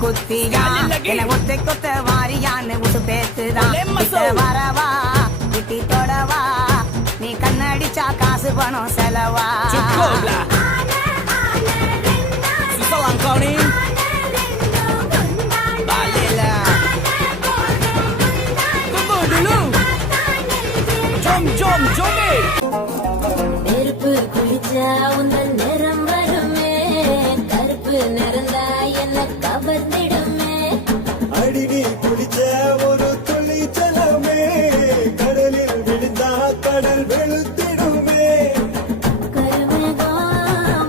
குத்தியா என்ன ஒத்தை கொத்த வாரியான்னு விட்டு பேத்துதான் வரவா விட்டி தொடவா நீ கண்ணடிச்சா காசு பணம் செலவா நெருப்பு குளிச்சா உந்தன் நிறம் வருமே கருப்பு நிறந்தா என்ன கவர்ந்திடுமே அடி நீ குளிச்ச ஒரு துளி ஜலமே கடலில் விழுந்தா கடல் வெளுத்திடுமே கருமேகம்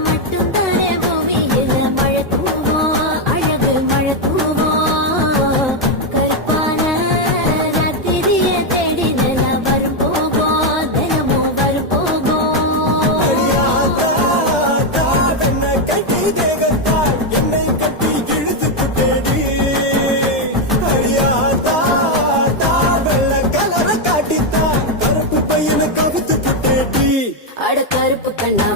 மட்டும் தானே பூமியில மழை தூவோம் அழகு மழை தூவோம் கருப்பான ராத்திரிய தேடி நில வரும் போகும் தினமும் வரும் போகும் அடியாதா வெண்ண கட்டி தேகத்தா என்னை கட்டி இழுத்து தேடி அடியாதா வெள்ள கலர காட்டித்தா கருப்பு பையனை கவித்து தேடி அட கருப்பு கண்ணா